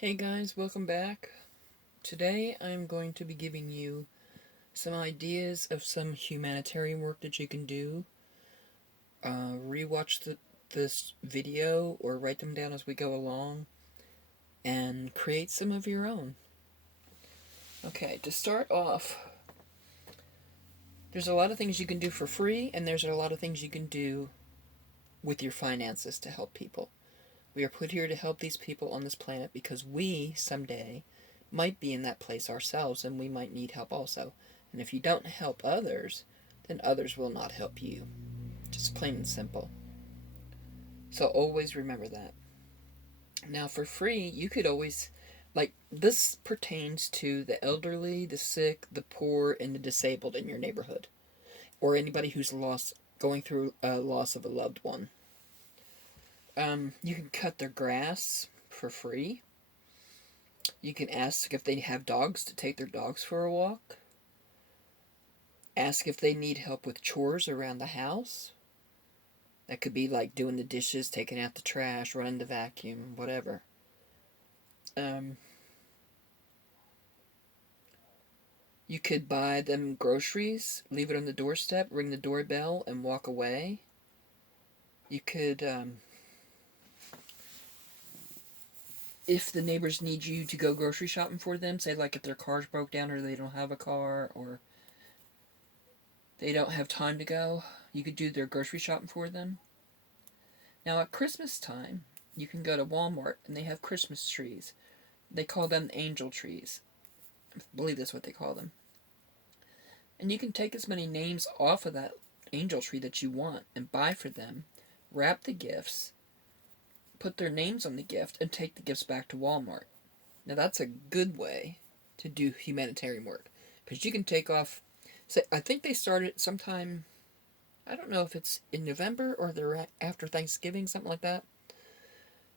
Hey guys, welcome back. Today I'm going to be giving you some ideas of some humanitarian work that you can do. Rewatch this video or write them down as we go along and create some of your own. Okay, to start off, there's a lot of things you can do for free, and there's a lot of things you can do with your finances to help people. We are put here to help these people on this planet because we, someday, might be in that place ourselves and we might need help also. And if you don't help others, then others will not help you. Just plain and simple. So always remember that. Now, for free, you could always, this pertains to the elderly, the sick, the poor, and the disabled in your neighborhood, or anybody who's going through a loss of a loved one. You can cut their grass for free. You can ask if they have dogs to take their dogs for a walk. Ask if they need help with chores around the house. That could be like doing the dishes, taking out the trash, running the vacuum, whatever. Um, you could buy them groceries, leave it on the doorstep, ring the doorbell, and walk away. You could, if the neighbors need you to go grocery shopping for them, say like if their car's broke down or they don't have a car or they don't have time to go, you could do their grocery shopping for them. Now at Christmas time, you can go to Walmart and they have Christmas trees. They call them angel trees. I believe that's what they call them. And you can take as many names off of that angel tree that you want and buy for them, wrap the gifts, put their names on the gift, and take the gifts back to Walmart. Now that's a good way to do humanitarian work. Because you can take off, say, I think they started sometime, I don't know if it's in November or they're after Thanksgiving, something like that.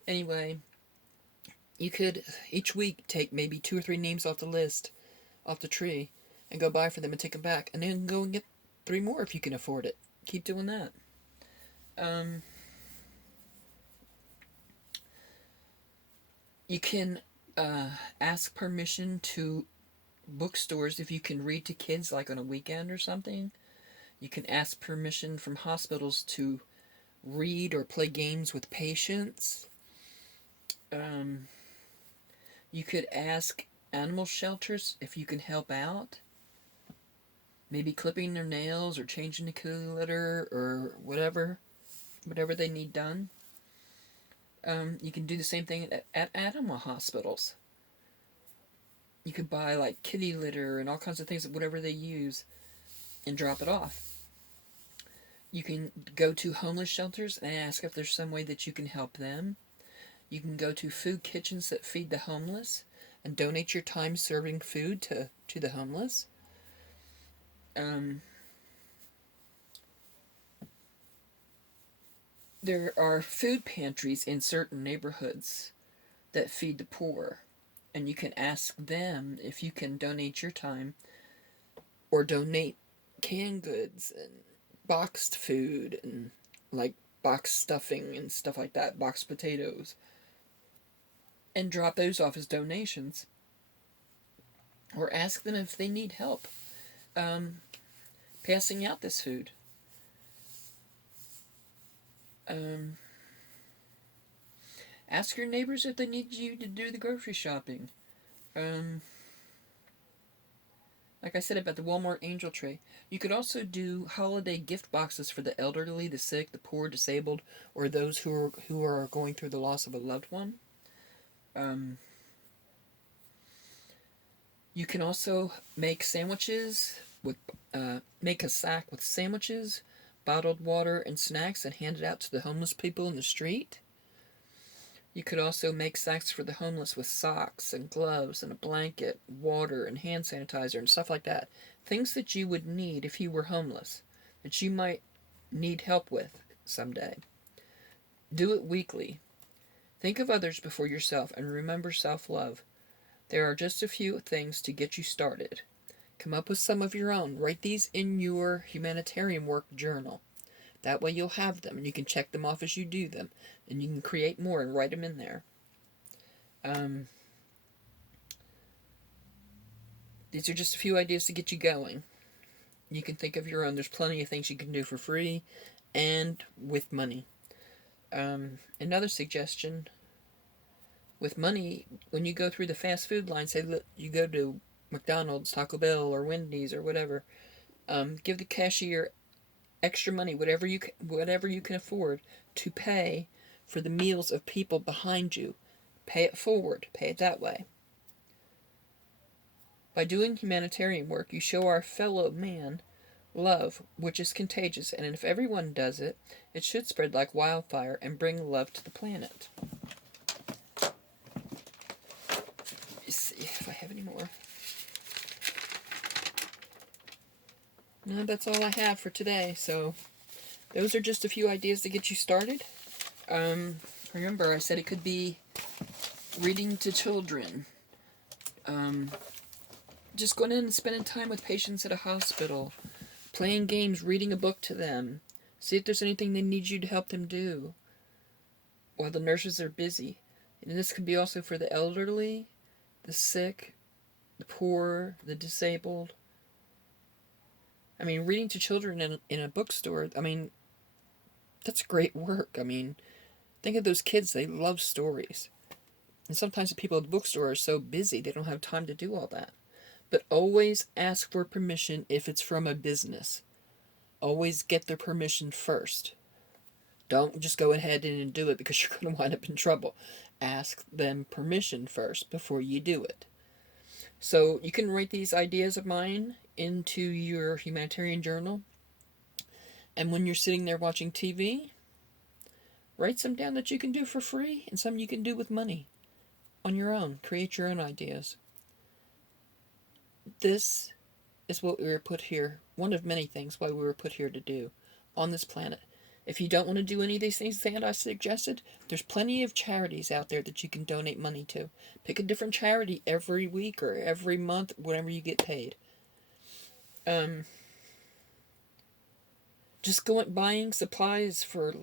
Anyway, you could each week take maybe 2 or 3 names off the list, off the tree, and go buy for them and take them back, and then go and get 3 more if you can afford it. Keep doing that. Um, you can ask permission to bookstores if you can read to kids like on a weekend or something. You can ask permission from hospitals to read or play games with patients. Um, you could ask animal shelters if you can help out. Maybe clipping their nails or changing the kitty litter or whatever they need done. You can do the same thing at animal hospitals. You could buy like kitty litter and all kinds of things, whatever they use, and drop it off. You can go to homeless shelters and ask if there's some way that you can help them. You can go to food kitchens that feed the homeless and donate your time serving food to the homeless. There are food pantries in certain neighborhoods that feed the poor, and you can ask them if you can donate your time or donate canned goods and boxed food and like boxed stuffing and stuff like that, boxed potatoes, and drop those off as donations. Or ask them if they need help passing out this food. Um, Ask your neighbors if they need you to do the grocery shopping. Um, like I said about the Walmart Angel Tray, you could also do holiday gift boxes for the elderly, the sick, the poor, disabled, or those who are going through the loss of a loved one. Um, you can also make sandwiches with make a sack with sandwiches, bottled water, and snacks, and hand it out to the homeless people in the street. You could also make sacks for the homeless with socks and gloves and a blanket, water and hand sanitizer and stuff like that. Things that you would need if you were homeless, that you might need help with someday. Do it weekly. Think of others before yourself and remember self love. There are just a few things to get you started. Come up with some of your own. Write these in your humanitarian work journal. That way you'll have them and you can check them off as you do them. And you can create more and write them in there. Um, These are just a few ideas to get you going. You can think of your own. There's plenty of things you can do for free and with money. Another suggestion, with money, when you go through the fast food line, say you go to McDonald's, Taco Bell, or Wendy's, or whatever, give the cashier extra money, whatever you can afford, to pay for the meals of people behind you. Pay it forward. Pay it that way. By doing humanitarian work, you show our fellow man love, which is contagious, and if everyone does it, it should spread like wildfire and bring love to the planet. Let's see if I have any more. No, that's all I have for today. So those are just a few ideas to get you started. Remember, I said it could be reading to children, just going in and spending time with patients at a hospital, playing games, reading a book to them. See if there's anything they need you to help them do while the nurses are busy. And this could be also for the elderly, the sick, the poor, the disabled. I mean, reading to children in a bookstore, I mean, that's great work. I mean, think of those kids, they love stories. And sometimes the people at the bookstore are so busy, they don't have time to do all that. But always ask for permission if it's from a business. Always get their permission first. Don't just go ahead and do it because you're going to wind up in trouble. Ask them permission first before you do it. So you can write these ideas of mine into your humanitarian journal. And when you're sitting there watching TV, write some down that you can do for free and some you can do with money on your own. Create your own ideas. This is what we were put here, one of many things why we were put here to do on this planet. If you don't want to do any of these things that I suggested, there's plenty of charities out there that you can donate money to. Pick a different charity every week or every month, whenever you get paid. Just buying supplies for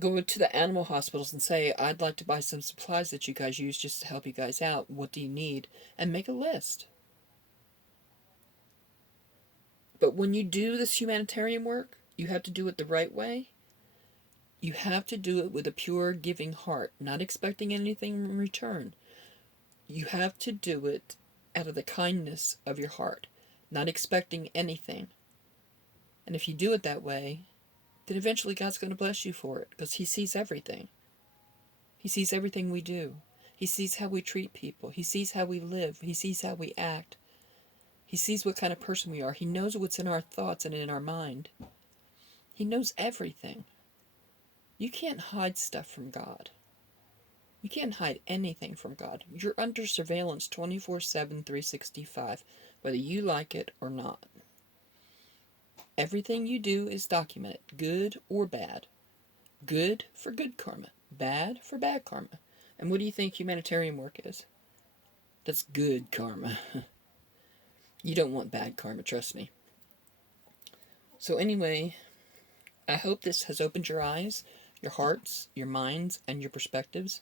go to the animal hospitals and say, I'd like to buy some supplies that you guys use just to help you guys out. What do you need? And make a list. But when you do this humanitarian work, you have to do it the right way. You have to do it with a pure giving heart, not expecting anything in return. You have to do it out of the kindness of your heart, not expecting anything. And if you do it that way, then eventually God's going to bless you for it, because He sees everything. He sees everything we do. He sees how we treat people. He sees how we live. He sees how we act. He sees what kind of person we are. He knows what's in our thoughts and in our mind. He knows everything. You can't hide stuff from God. You can't hide anything from God. You're under surveillance 24/7, 365, whether you like it or not. Everything you do is documented, good or bad. Good for good karma, bad for bad karma. And what do you think humanitarian work is? That's good karma. You don't want bad karma, trust me. So anyway, I hope this has opened your eyes, your hearts, your minds, and your perspectives.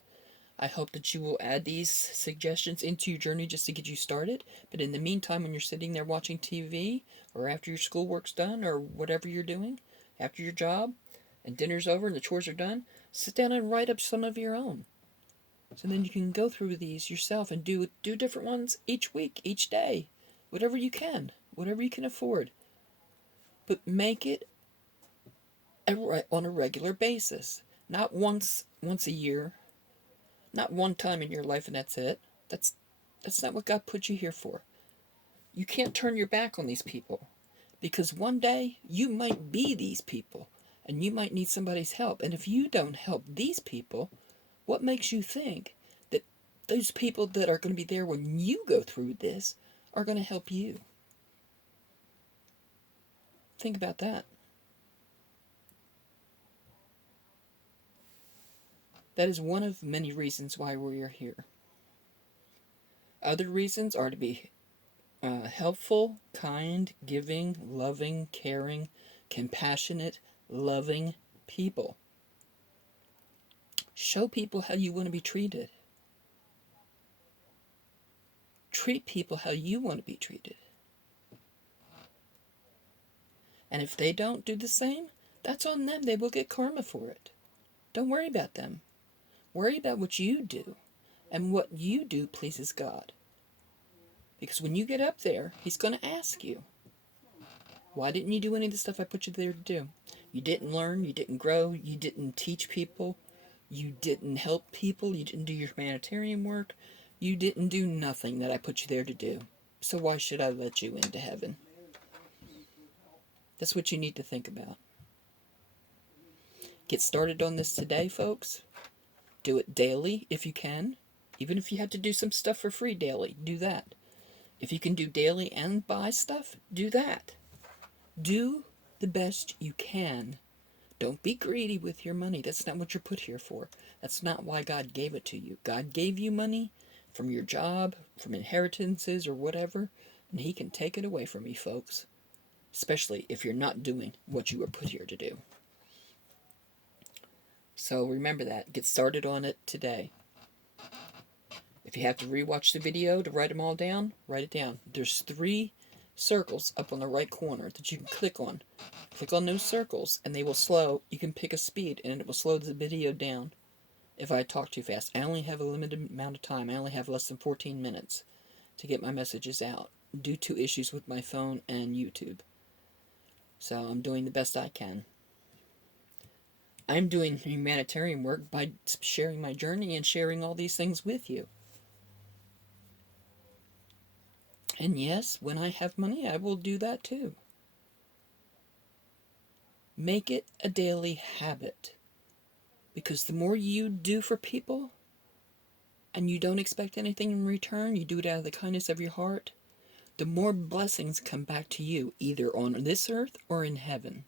I hope that you will add these suggestions into your journey just to get you started. But in the meantime, when you're sitting there watching TV, or after your schoolwork's done, or whatever you're doing, after your job, and dinner's over and the chores are done, sit down and write up some of your own. So then you can go through these yourself and do different ones each week, each day. Whatever you can afford. But make it on a regular basis. Not once a year. Not one time in your life and that's it. That's not what God put you here for. You can't turn your back on these people. Because one day you might be these people. And you might need somebody's help. And if you don't help these people, what makes you think that those people that are going to be there when you go through this are going to help you? Think about that. That is one of many reasons why we are here. Other reasons are to be helpful, kind, giving, loving, caring, compassionate, loving people. Show people how you want to be treated. treat people how you want to be treated. And if they don't do the same, that's on them. They will get karma for it. Don't worry about them. Worry about what you do. And what you do pleases God. Because when you get up there, He's going to ask you, why didn't you do any of the stuff I put you there to do? You didn't learn, you didn't grow, you didn't teach people, you didn't help people, you didn't do your humanitarian work, you didn't do nothing that I put you there to do. So why should I let you into heaven? That's what you need to think about. Get started on this today, folks. Do it daily if you can. Even if you have to do some stuff for free daily, do that. If you can do daily and buy stuff, do that. Do the best you can. Don't be greedy with your money. That's not what you're put here for. That's not why God gave it to you. God gave you money from your job, from inheritances or whatever, and He can take it away from you, folks. Especially if you're not doing what you were put here to do. So remember that. Get started on it today. If you have to rewatch the video to write them all down, write it down. There's 3 circles up on the right corner that you can click on. Click on those circles and they will slow. You can pick a speed and it will slow the video down if I talk too fast. I only have a limited amount of time. I only have less than 14 minutes to get my messages out due to issues with my phone and YouTube. So I'm doing the best I can. I'm doing humanitarian work by sharing my journey and sharing all these things with you. And yes, when I have money, I will do that too. Make it a daily habit. Because the more you do for people, and you don't expect anything in return, you do it out of the kindness of your heart, the more blessings come back to you, either on this earth or in heaven.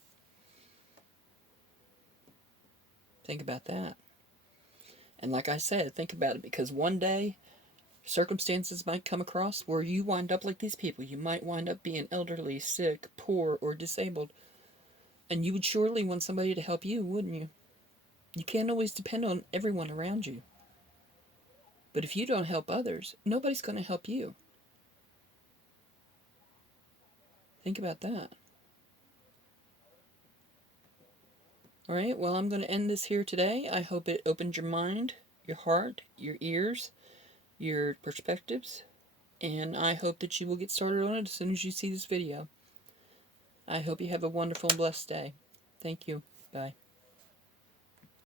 Think about that. And like I said, think about it, because one day, circumstances might come across where you wind up like these people. You might wind up being elderly, sick, poor, or disabled. And you would surely want somebody to help you, wouldn't you? You can't always depend on everyone around you. But if you don't help others, nobody's going to help you. Think about that. Alright, well, I'm going to end this here today. I hope it opened your mind, your heart, your ears, your perspectives. And I hope that you will get started on it as soon as you see this video. I hope you have a wonderful and blessed day. Thank you. Bye.